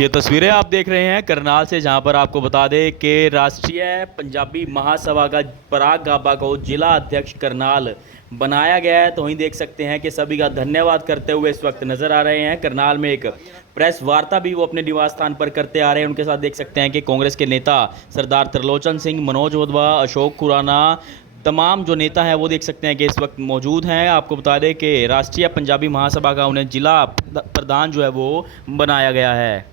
ये तस्वीरें आप देख रहे हैं करनाल से, जहां पर आपको बता दें कि राष्ट्रीय पंजाबी महासभा का पराग गाबा को जिला अध्यक्ष करनाल बनाया गया है। तो वहीं देख सकते हैं कि सभी का धन्यवाद करते हुए इस वक्त नज़र आ रहे हैं। करनाल में एक प्रेस वार्ता भी वो अपने निवास स्थान पर करते आ रहे हैं। उनके साथ देख सकते हैं कि कांग्रेस के नेता सरदार त्रिलोचन सिंह, मनोज वधवा, अशोक खुराना, तमाम जो नेता हैं वो देख सकते हैं कि इस वक्त मौजूद हैं। आपको बता दें कि राष्ट्रीय पंजाबी महासभा का उन्हें जिला प्रधान जो है वो बनाया गया है।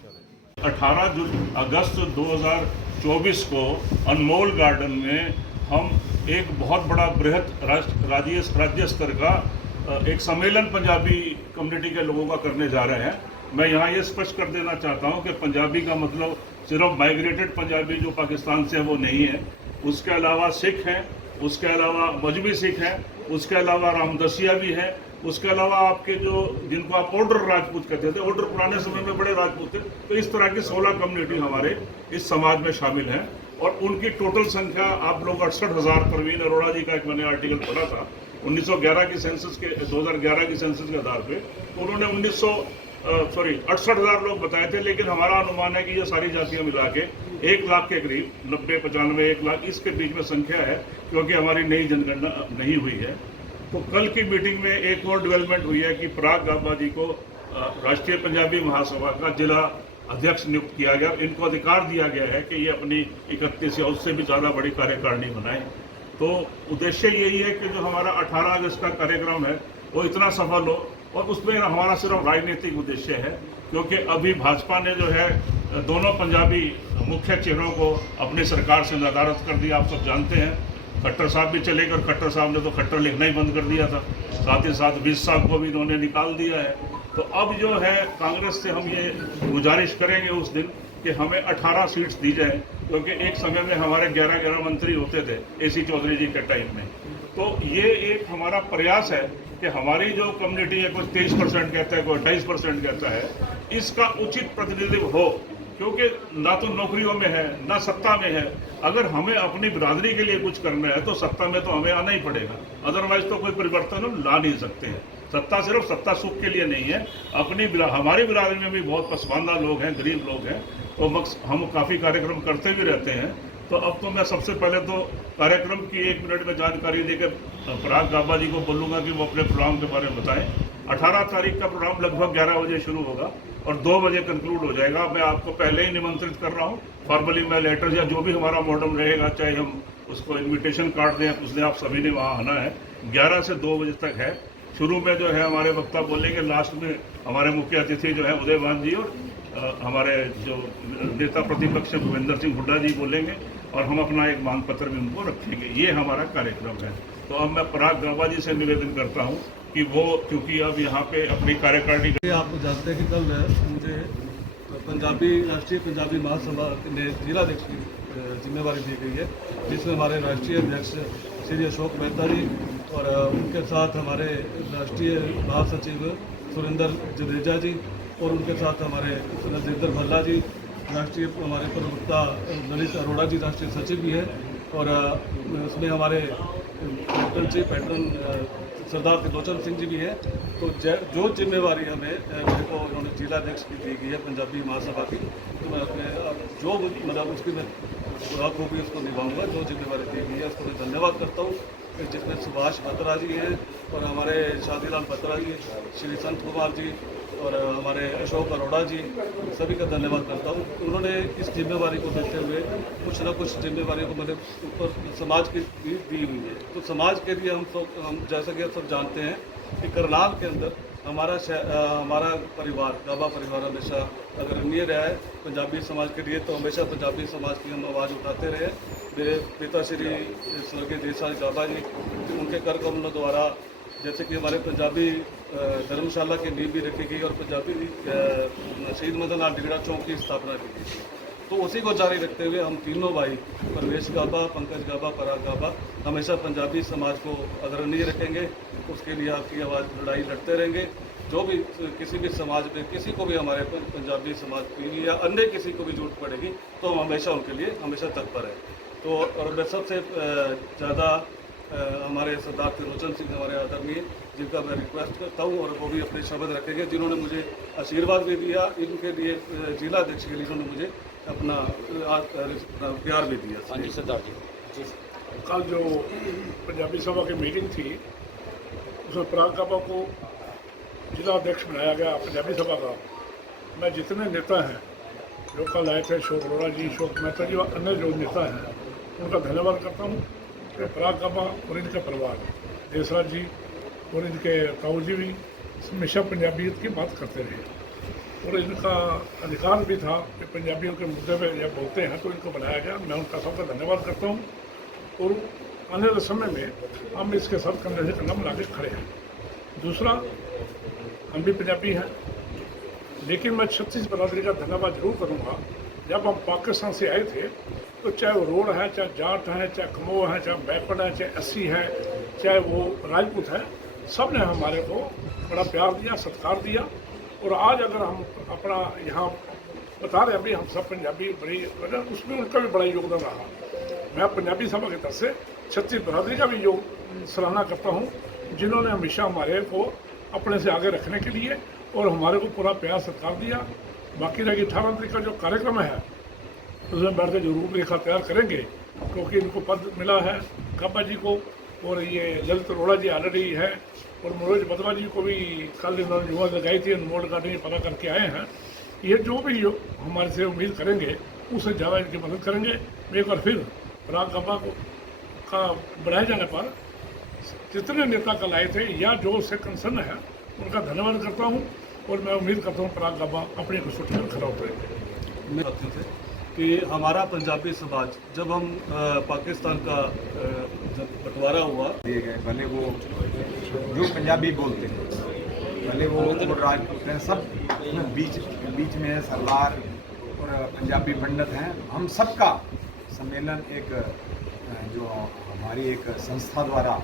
18 अगस्त 2024 को अनमोल गार्डन में हम एक बहुत बड़ा बृहद राज्य स्तर का एक सम्मेलन पंजाबी कम्युनिटी के लोगों का करने जा रहे हैं। मैं यहाँ ये स्पष्ट कर देना चाहता हूँ कि पंजाबी का मतलब सिर्फ माइग्रेटेड पंजाबी जो पाकिस्तान से है वो नहीं है। उसके अलावा सिख हैं, उसके अलावा मजहबी सिख हैं, उसके अलावा रामदसिया भी हैं, उसके अलावा आपके जो जिनको आप ओडर राजपूत कहते थे, ओडर पुराने समय में बड़े राजपूत थे। तो इस तरह की 16 कम्युनिटी हमारे इस समाज में शामिल हैं और उनकी टोटल संख्या आप लोग 68,000, परवीन अरोड़ा जी का एक मैंने आर्टिकल पढ़ा था 1911 की सेंसस के 2011 की सेंसस के आधार पे, तो उन्होंने 68,000 लोग बताए थे। लेकिन हमारा अनुमान है कि ये सारी जातियां मिला के 1 लाख के करीब, 90, 95, 1 लाख इसके बीच में संख्या है, क्योंकि हमारी नई जनगणना नहीं हुई है। तो कल की मीटिंग में एक और डेवलपमेंट हुई है कि पराग गाबा जी को राष्ट्रीय पंजाबी महासभा का जिला अध्यक्ष नियुक्त किया गया। इनको अधिकार दिया गया है कि ये अपनी 31 या उससे भी ज़्यादा बड़ी कार्यकारिणी बनाएं। तो उद्देश्य यही है कि जो हमारा 18 अगस्त का कार्यक्रम है वो इतना सफल हो, और उसमें हमारा सिर्फ राजनीतिक उद्देश्य है, क्योंकि अभी भाजपा ने जो है दोनों पंजाबी मुख्य चेहरों को अपनी सरकार से नदारद कर दिया। आप सब जानते हैं खट्टर साहब भी चले गए और खट्टर साहब ने तो खट्टर लिखना ही बंद कर दिया था। साथ ही साथ 20 साहब को भी इन्होंने निकाल दिया है। तो अब जो है कांग्रेस से हम ये गुजारिश करेंगे उस दिन कि हमें 18 सीट्स दी जाए, क्योंकि एक समय में हमारे 11 मंत्री होते थे AC चौधरी जी के टाइम में। तो ये एक हमारा प्रयास है कि हमारी जो कम्युनिटी है, कोई 23% कहता है, कोई 28% कहता है, इसका उचित प्रतिनिधित्व हो, क्योंकि ना तो नौकरियों में है ना सत्ता में है। अगर हमें अपनी बिरादरी के लिए कुछ करना है तो सत्ता में तो हमें आना ही पड़ेगा, अदरवाइज तो कोई परिवर्तन हम ला नहीं सकते हैं। सत्ता सिर्फ सत्ता सुख के लिए नहीं है। हमारी बिरादरी में भी बहुत पसमानदा लोग हैं, गरीब लोग हैं, तो हम काफ़ी कार्यक्रम करते भी रहते हैं। तो अब तो मैं सबसे पहले तो कार्यक्रम की 1 मिनट में जानकारी देकर पराग गाबा जी को बोलूँगा कि वो अपने प्रोग्राम के बारे में बताएं। 18 तारीख का प्रोग्राम लगभग 11 बजे शुरू होगा और 2 बजे कंक्लूड हो जाएगा। मैं आपको पहले ही निमंत्रित कर रहा हूँ, फॉर्मली मैं लेटर या जो भी हमारा मॉडर्न रहेगा, चाहे हम उसको इन्विटेशन कार्ड दें, उस दिन आप सभी ने वहाँ आना है। 11 से 2 बजे तक है। शुरू में जो है हमारे वक्ता बोलेंगे, लास्ट में हमारे मुख्य अतिथि जो है उदयभान जी और हमारे जो नेता प्रतिपक्ष भूपेंद्र सिंह हुड्डा जी बोलेंगे, और हम अपना एक मांग पत्र भी उनको रखेंगे। ये हमारा कार्यक्रम है। तो अब मैं पराग गाबा जी से निवेदन करता हूँ कि वो, क्योंकि अब यहाँ पे अपनी कार्यकारिणी, आप जानते हैं कि कल मुझे राष्ट्रीय पंजाबी महासभा ने जिला अध्यक्ष की जिम्मेवारी दी गई है, जिसमें हमारे राष्ट्रीय अध्यक्ष श्री अशोक मेहता जी और उनके साथ हमारे राष्ट्रीय महासचिव सुरेंद्र जडेजा जी और उनके साथ हमारे नरेंद्र भल्ला जी, राष्ट्रीय हमारे प्रवक्ता ललित अरोड़ा जी राष्ट्रीय सचिव भी है, और उसमें हमारे पैटर्न सरदार त्रिलोचन सिंह जी भी है। तो जो जिम्मेवारी हमें मेरे को उन्होंने जिला अध्यक्ष की दी गई है पंजाबी महासभा की, तो मैं अपने जो मतलब उसकी मैं बखूबी उसको निभाऊंगा। जो जिम्मेवारी दी गई है उसको मैं धन्यवाद करता हूँ, जिसमें सुभाष बत्रा जी हैं और हमारे शादीलाल बत्रा जी, श्री संत कुमार जी और हमारे अशोक अरोड़ा जी, सभी का धन्यवाद करता हूँ। उन्होंने इस जिम्मेवारी को देखते हुए कुछ ना कुछ जिम्मेवारी को मेरे ऊपर समाज की दी हुई है। तो समाज के लिए हम जैसा कि आप सब जानते हैं कि करनाल के अंदर हमारा परिवार, गाबा परिवार हमेशा अग्रणीय रहा है पंजाबी समाज के लिए। तो हमेशा पंजाबी समाज की हम आवाज़ उठाते रहे। मेरे पिता श्री स्वर्गीय देसाई गाबा जी, उनके कर कमलों द्वारा जैसे कि हमारे पंजाबी धर्मशाला की नींव भी रखी गई और पंजाबी शहीद मदन लाल डिगड़ा चौक की स्थापना की गई। तो उसी को जारी रखते हुए हम तीनों भाई, परवेश गाबा, पंकज गाबा, पराग गाबा, हमेशा पंजाबी समाज को अग्रणीय रखेंगे। उसके लिए आपकी आवाज़ लड़ाई लड़ते रहेंगे। जो भी किसी भी समाज में किसी को भी हमारे पंजाबी समाज की या अन्य किसी को भी जरूरत पड़ेगी तो हम हमेशा उनके लिए हमेशा तत्पर है। तो और मैं सबसे ज़्यादा हमारे सरदार त्रिलोचन सिंह हमारे आदरणीय, जिनका मैं रिक्वेस्ट करता हूँ और वो भी अपने शब्द रखेंगे, जिन्होंने मुझे आशीर्वाद भी दिया। इनके लिए जिला अध्यक्ष के लिए इन्होंने मुझे अपना प्यार भी दिया। हाँ जी सरदार जी। कल जो पंजाबी सभा की मीटिंग थी उसमें पराग गाबा को जिला अध्यक्ष बनाया गया पंजाबी सभा का। मैं जितने नेता हैं जो कल आए थे, अशोक अरोड़ा जी, अशोक मेहता जी और अन्य जो नेता हैं, उनका धन्यवाद करता हूँ कि पराग गाबा और इनका परिवार, देसराज जी और इनके ताऊ जी भी हमेशा पंजाबियत की बात करते रहे और इनका अधिकार भी था कि पंजाबियों के मुद्दे पर जब बोलते हैं तो इनको बनाया गया। मैं उनका सबका धन्यवाद करता हूँ और आने वाले समय में हम इसके साथ कंधे से कंधा मिला के खड़े हैं। दूसरा, हम भी पंजाबी हैं, लेकिन मैं 36 बरादरी का धन्यवाद जरूर करूँगा। जब हम पाकिस्तान से आए थे तो चाहे वो रोड है, चाहे जाट हैं, चाहे कमो हैं, चाहे बैकवर्ड है, चाहे एससी है, चाहे वो राजपूत है, सब ने हमारे को बड़ा प्यार दिया, सत्कार दिया। और आज अगर हम अपना यहाँ बता रहे हैं अभी हम सब पंजाबी बड़ी, उसमें उनका भी बड़ा योगदान रहा। मैं पंजाबी सभा की तरफ से 36 बरादरी का भी सराहना करता हूँ, जिन्होंने हमेशा हमारे को अपने से आगे रखने के लिए और हमारे को पूरा प्यार सत्कार दिया। बाकी रहेगी 18 तारीख का जो कार्यक्रम है उसमें बैठ के जो रूपरेखा तैयार करेंगे, क्योंकि इनको पद मिला है गाबा जी को और ये ललित अरोड़ा जी ऑलरेडी है और मनोज बदवा जी को भी कल इन्होंने युवा लगाई थी, अनमोल गार्डन पता करके आए हैं। ये जो भी हमारे से उम्मीद करेंगे उससे ज़्यादा इनकी मदद करेंगे। मैं एक बार फिर पराग गाबा का बढ़ाए जाने पर जितने नेता कल आए थे या जो उससे कंसर्न है उनका धन्यवाद करता हूँ और मैं उम्मीद करता हूँ पराग गाबा अपने को सुट कर खड़ा उतरेंगे। साथियों से कि हमारा पंजाबी समाज जब हम पाकिस्तान का जब बंटवारा हुआ दिए गए, भले वो जो पंजाबी बोलते हैं, भले वो राजपूत हैं, सब बीच में है सरदार और पंजाबी पंडित हैं। हम सबका सम्मेलन एक जो हमारी एक संस्था द्वारा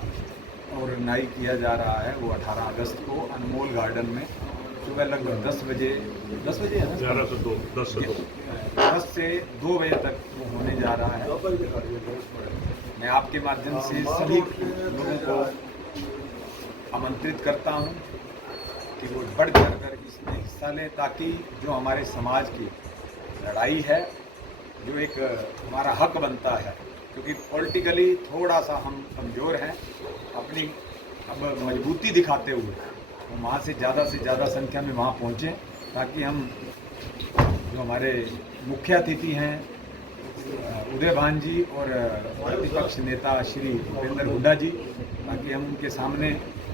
ऑर्गेनाइज किया जा रहा है, वो 18 अगस्त को अनमोल गार्डन में सुबह लगभग 10 बजे है ना, 11 से 2, 10 से 2 बजे तक वो होने जा रहा है। मैं आपके माध्यम से सभी लोगों को आमंत्रित करता हूं कि वो बढ़ चढ़ कर इसमें हिस्सा लें, ताकि जो हमारे समाज की लड़ाई है, जो एक हमारा हक बनता है, क्योंकि पॉलिटिकली थोड़ा सा हम कमज़ोर हैं, अपनी अब मजबूती दिखाते हुए हम वहाँ से ज़्यादा संख्या में वहाँ पहुँचें, ताकि हम जो हमारे मुख्य अतिथि हैं उदय भान जी और प्रतिपक्ष नेता श्री भूपेंद्र हुड्डा जी, ताकि हम उनके सामने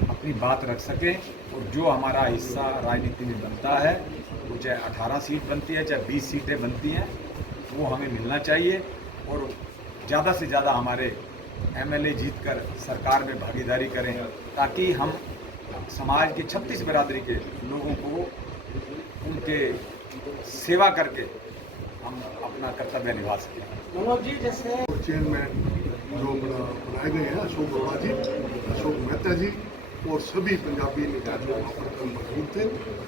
अपनी बात रख सकें और जो हमारा हिस्सा राजनीति में बनता है, वो चाहे 18 सीट बनती है, चाहे 20 सीटें बनती हैं, वो हमें मिलना चाहिए और ज़्यादा से ज़्यादा हमारे एमएलए जीतकर सरकार में भागीदारी करें, ताकि हम समाज के 36 बिरादरी के लोगों को उनके सेवा करके हम अपना कर्तव्य निभा सकें। चेयरमैन जो बनाए गए हैं अशोक अरोड़ा जी, अशोक मेहता जी और सभी पंजाबी नेता जो वहाँ पर कल मौजूद थे,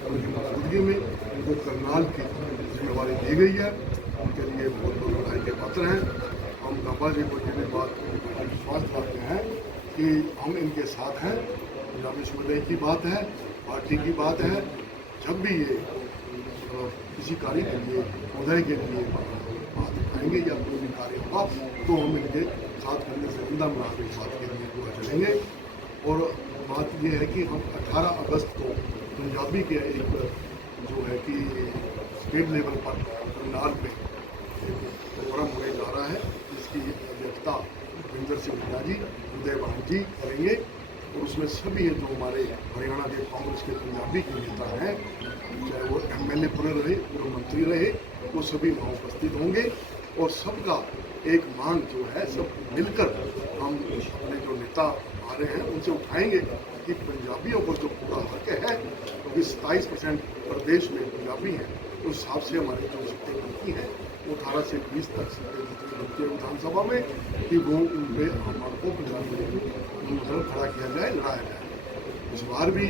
उनकी मौजूदगी में उनको करनाल की जिम्मेवारी दी गई है। उनके लिए बहुत बहुत बधाई के पात्र हैं। हम गाबा जी को ये बात विश्वास दिलाते हैं कि हम इनके साथ हैं। पंजाबी समुदाय की बात है, पार्टी की बात है, जब भी ये किसी कार्य के लिए समुदाय के लिए बात उठाएंगे या कोई भी कार्य होगा तो हम इनके साथ करने से जिंदा मिला के साथ के लिए पूरा चलेंगे। और बात ये है कि हम 18 अगस्त को पंजाबी के एक जो है कि स्टेट लेवल पर करनाल में एक प्रोग्राम होने जा रहा है, जिसकी अध्यक्षता भूपेंद्र सिंह हुड्डा जी, उदय भान जी करेंगे और उसमें सभी जो हमारे हरियाणा के कांग्रेस के पंजाबी के नेता हैं, चाहे वो एमएलए पूरे रहे, पूर्व मंत्री रहे, वो सभी वहाँ उपस्थित होंगे और सबका एक मांग जो है सब मिलकर हम अपने जो नेता आ रहे हैं उनसे उठाएंगे कि पंजाबियों को जो पूरा हक है, क्योंकि 27% प्रदेश में पंजाबी हैं, उस हिसाब से हमारी जो सीटें बनती हैं वो 18 से 20 तक सीटें जितनी बनती है विधानसभा में, कि वो उन पर हमारे को पंजाबी खड़ा किया जाए, लड़ाया जाए। इस बार भी